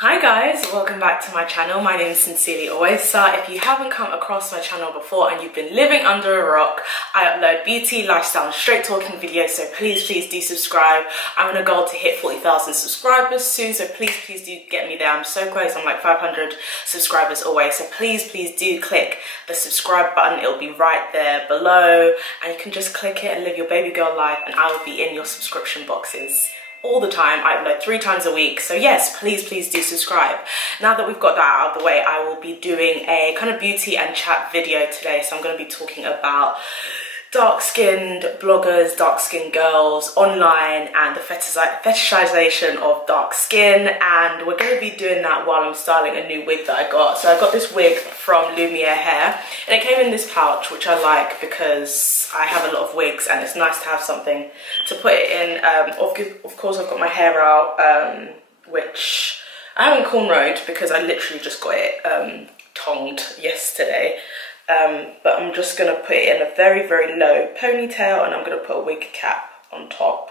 Hi guys, welcome back to my channel. My name is SincerelyOghosa. If you haven't come across my channel before and you've been living under a rock, I upload beauty, lifestyle and straight talking videos, so please do subscribe. I'm on a goal to hit 40,000 subscribers soon, so please do get me there. I'm so close, I'm like 500 subscribers away, so please do click the subscribe button. It'll be right there below and you can just click it and live your baby girl life, and I will be in your subscription boxes all the time. I upload 3 times a week, so yes, please do subscribe. Now that we've got that out of the way, I will be doing a kind of beauty and chat video today. So I'm going to be talking about dark-skinned bloggers, dark-skinned girls online, and the fetishization of dark skin. And we're going to be doing that while I'm styling a new wig that I got. So I got this wig from Lumiere hair, and it came in this pouch, which I like because I have a lot of wigs and it's nice to have something to put it in. Of course I've got my hair out, which I haven't cornrowed because I literally just got it tonged yesterday. But I'm just going to put it in a very low ponytail, and I'm going to put a wig cap on top.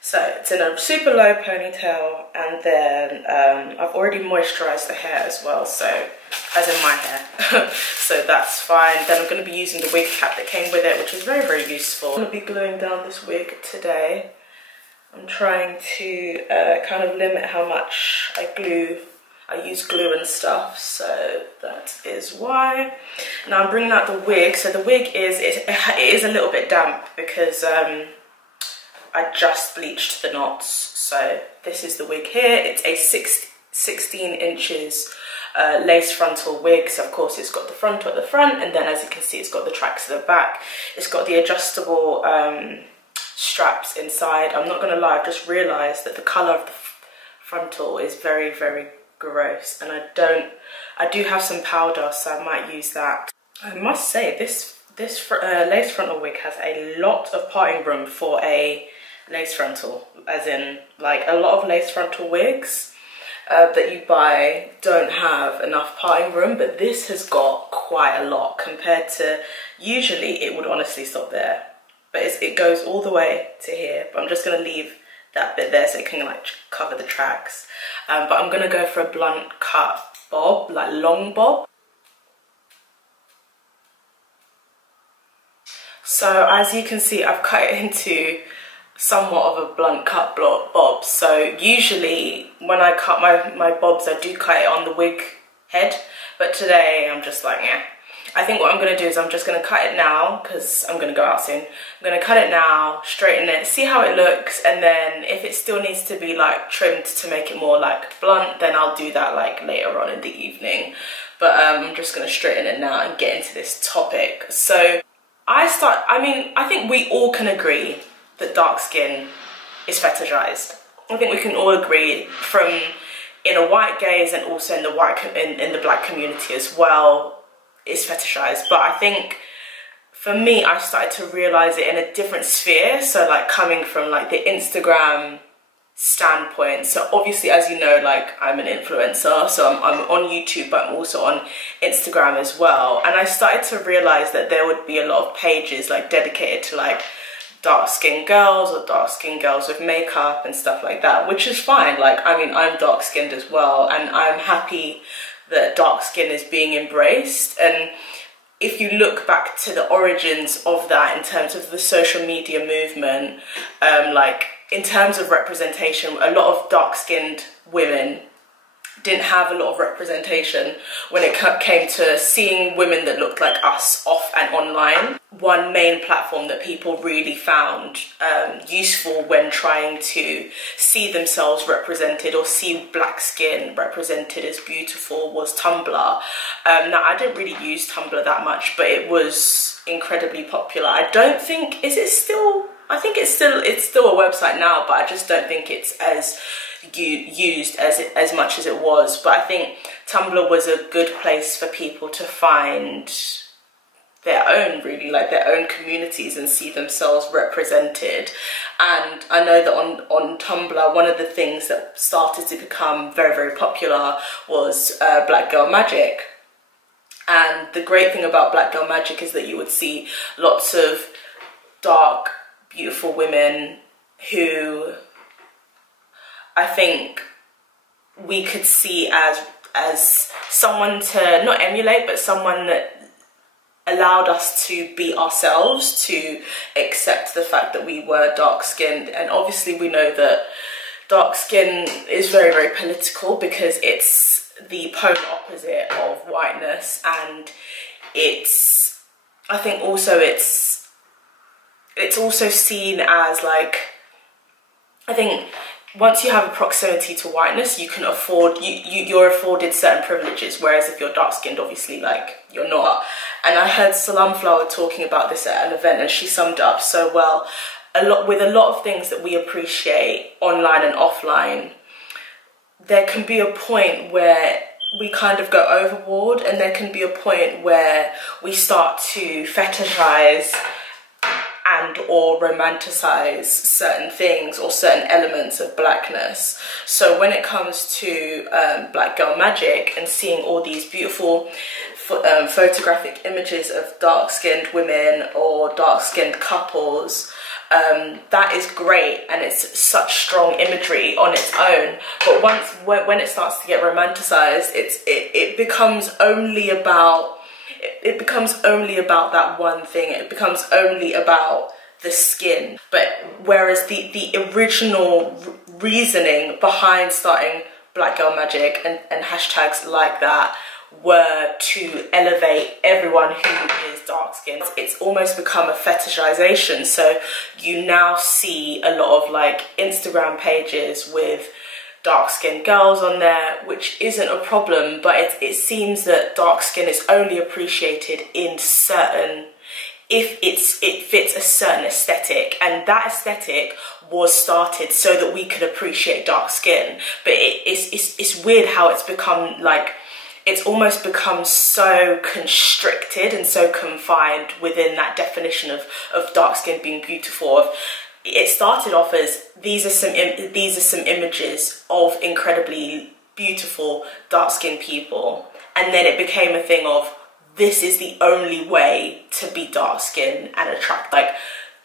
So it's in a super low ponytail, and then I've already moisturized the hair as well, so as in my hair. So that's fine. Then I'm going to be using the wig cap that came with it, which is very useful. I'm going to be gluing down this wig today. I'm trying to kind of limit how much I use glue and stuff, so that is why. Now I'm bringing out the wig. So the wig it is a little bit damp because I just bleached the knots. So this is the wig here. It's a 16 inches lace frontal wig. So of course it's got the frontal at the front, and then as you can see it's got the tracks at the back. It's got the adjustable straps inside. I'm not gonna lie, I've just realized that the color of the frontal is very gross, and I do have some powder, so I might use that. I must say this lace frontal wig has a lot of parting room for a lace frontal, as in like a lot of lace frontal wigs that you buy don't have enough parting room, but this has got quite a lot compared to usually it would honestly stop there, but it goes all the way to here. But I'm just going to leave that bit there so it can like cover the tracks, but I'm gonna go for a blunt cut bob, like long bob. So as you can see, I've cut it into somewhat of a blunt cut bob. So usually when I cut my bobs, I do cut it on the wig head, but today I'm just like, yeah. I think what I'm going to do is I'm just going to cut it now because I'm going to go out soon. I'm going to cut it now, straighten it, see how it looks, and then if it still needs to be like trimmed to make it more like blunt, then I'll do that like later on in the evening. But I'm just going to straighten it now and get into this topic. So I think we all can agree that dark skin is fetishized. I think we can all agree, from in a white gaze and also in the black community as well, is fetishized. But I think for me, I started to realize it in a different sphere. So like coming from like the Instagram standpoint. So obviously, as you know, like I'm an influencer, so I'm on YouTube, but I'm also on Instagram as well. And I started to realize that there would be a lot of pages like dedicated to like dark-skinned girls or dark-skinned girls with makeup and stuff like that, which is fine. Like, I mean, I'm dark-skinned as well, and I'm happy that dark skin is being embraced. And if you look back to the origins of that in terms of the social media movement, like in terms of representation, a lot of dark-skinned women didn't have a lot of representation when it came to seeing women that looked like us off and online. One main platform that people really found useful when trying to see themselves represented or see black skin represented as beautiful was Tumblr. Now I didn't really use Tumblr that much, but it was incredibly popular. I don't think, I think it's still a website now, but I just don't think it's as used as much as it was. But I think Tumblr was a good place for people to find their own, really, like their own communities and see themselves represented. And I know that on Tumblr, one of the things that started to become very popular was Black Girl Magic. And the great thing about Black Girl Magic is that you would see lots of dark, beautiful women who I think we could see as someone to not emulate, but someone that allowed us to be ourselves, to accept the fact that we were dark-skinned. And obviously we know that dark skin is very, very political, because it's the polar opposite of whiteness, and it's, I think also it's also seen as like, I think once you have a proximity to whiteness, you can afford, you're afforded certain privileges, whereas if you're dark-skinned, obviously, like, you're not. And I heard Salam Flower talking about this at an event, and she summed it up so well. With a lot of things that we appreciate online and offline, there can be a point where we kind of go overboard, and there can be a point where we start to fetishize and or romanticize certain things or certain elements of blackness. So when it comes to Black Girl Magic and seeing all these beautiful photographic images of dark-skinned women or dark-skinned couples, that is great, and it's such strong imagery on its own. But when it starts to get romanticized, it becomes only about that one thing. It becomes only about the skin. But whereas the original reasoning behind starting Black Girl Magic and hashtags like that were to elevate everyone who is dark skinned. It's almost become a fetishization. So you now see a lot of like Instagram pages with dark skinned girls on there, which isn't a problem, but it seems that dark skin is only appreciated in certain, if it fits a certain aesthetic, and that aesthetic was started so that we could appreciate dark skin. But it's weird how it's become like, it's almost become so constricted and so confined within that definition of dark skin being beautiful. It started off as these are some images of incredibly beautiful dark skinned people, and then it became a thing of this is the only way to be dark skinned and attract like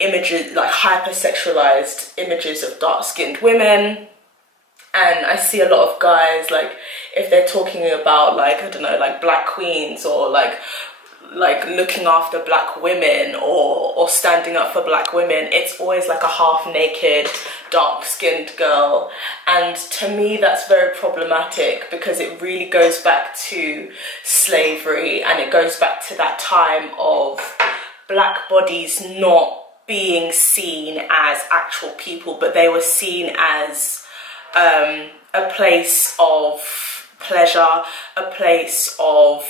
images, like hypersexualized images of dark skinned women. And I see a lot of guys, like, if they're talking about, like, I don't know, like black queens or like looking after black women or standing up for black women, it's always like a half-naked, dark-skinned girl. And to me, that's very problematic, because it really goes back to slavery, and it goes back to that time of black bodies not being seen as actual people, but they were seen as a place of pleasure, a place of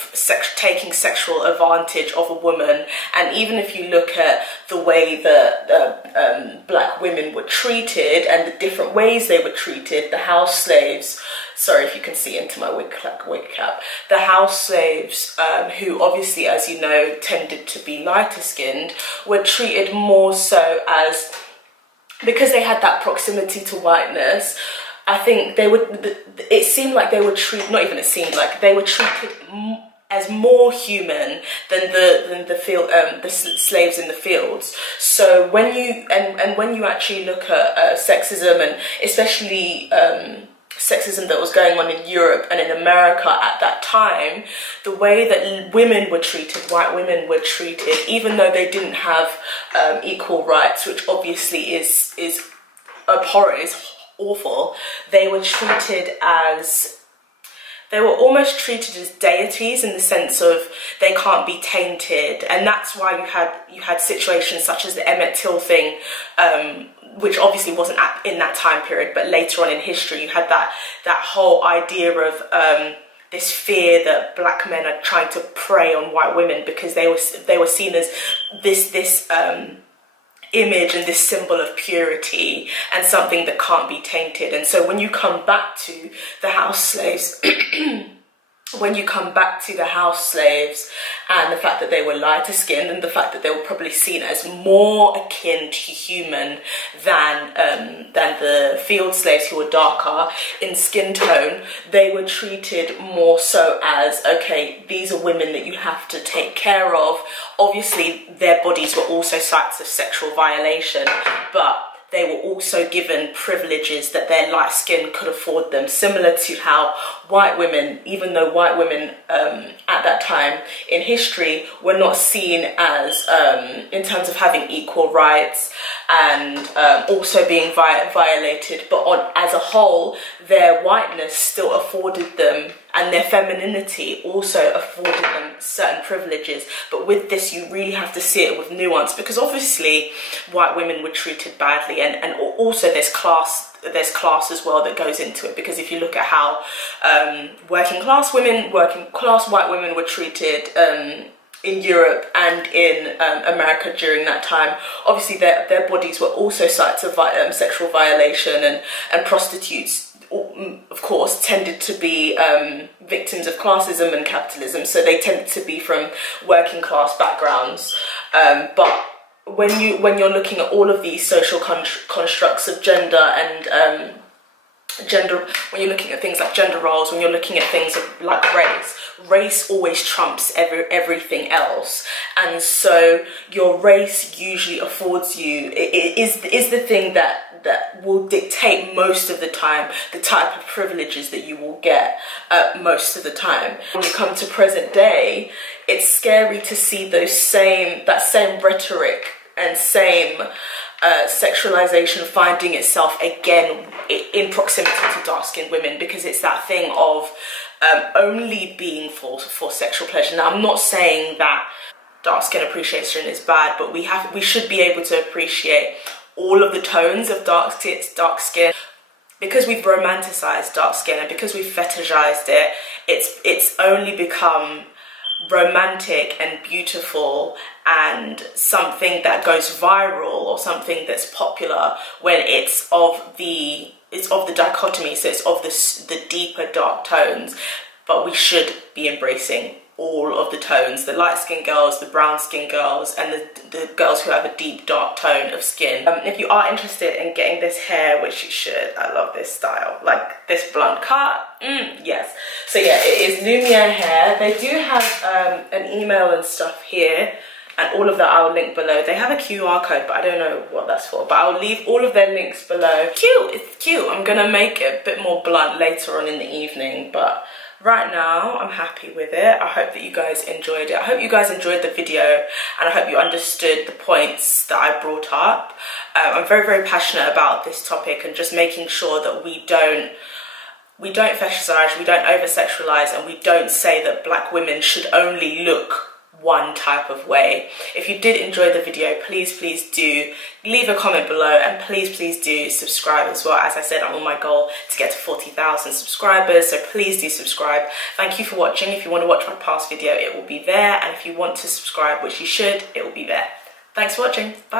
taking sexual advantage of a woman. And even if you look at the way that black women were treated and the different ways they were treated, the house slaves, sorry if you can see into my wig cap, the house slaves, who obviously, as you know, tended to be lighter skinned, were treated more so as, because they had that proximity to whiteness, I think it seemed like they were treated, not even it seemed like, they were treated as more human than the slaves in the fields. So when you, when you actually look at sexism, and especially sexism that was going on in Europe and in America at that time, the way that women were treated, white women were treated, even though they didn't have equal rights, which obviously is abhorrent, is awful, they were treated as, they were almost treated as deities, in the sense of they can't be tainted. And that's why you had situations such as the Emmett Till thing, which obviously wasn't in that time period, but later on in history you had that whole idea of this fear that black men are trying to prey on white women, because they were seen as this image and this symbol of purity and something that can't be tainted. And so when you come back to the house slaves, when you come back to the house slaves and the fact that they were lighter skinned, and the fact that they were probably seen as more akin to human than the field slaves, who were darker in skin tone, they were treated more so as, okay, these are women that you have to take care of. Obviously their bodies were also sites of sexual violation, but they were also given privileges that their light skin could afford them, similar to how white women, even though white women at that time in history were not seen as, in terms of having equal rights and also being violated, but as a whole, their whiteness still afforded them, and their femininity also afforded them certain privileges. But with this, you really have to see it with nuance, because obviously white women were treated badly, and also there's class as well that goes into it, because if you look at how working class white women were treated in Europe and in America during that time, obviously their bodies were also sites of sexual violation, and prostitutes, of course, tended to be victims of classism and capitalism, so they tended to be from working class backgrounds. But when you're looking at all of these social constructs of gender and when you're looking at things like gender roles, when you're looking at things like race always trumps everything else, and so your race usually affords you, it is the thing that will dictate most of the time the type of privileges that you will get most of the time. When you come to present day, it's scary to see that same rhetoric and same sexualization finding itself again in proximity to dark-skinned women, because it's that thing of only being for sexual pleasure. Now, I'm not saying that dark skin appreciation is bad, but we should be able to appreciate all of the tones of dark skin. Because we've romanticized dark skin and because we've fetishized it, it's only become romantic and beautiful and something that goes viral or something that's popular when it's of the dichotomy, so it's of the deeper dark tones. But we should be embracing all of the tones, the light skinned girls, the brown skinned girls, and the girls who have a deep dark tone of skin. If you are interested in getting this hair, which you should, I love this style, like this blunt cut, yes. So yeah, it is Lumiere hair. They do have an email and stuff here, and all of that I'll link below. They have a QR code, but I don't know what that's for, but I'll leave all of their links below. Cute, it's cute. I'm gonna make it a bit more blunt later on in the evening, but right now I'm happy with it. I hope that you guys enjoyed it. I hope you guys enjoyed the video, and I hope you understood the points that I brought up. I'm very, very passionate about this topic and just making sure that we don't fetishize, we don't over-sexualize, and we don't say that black women should only look one type of way. If you did enjoy the video, please do leave a comment below, and please do subscribe as well. As I said, I'm on my goal to get to 40,000 subscribers, so please do subscribe. Thank you for watching. If you want to watch my past video, it will be there, and if you want to subscribe, which you should, it will be there. Thanks for watching. Bye.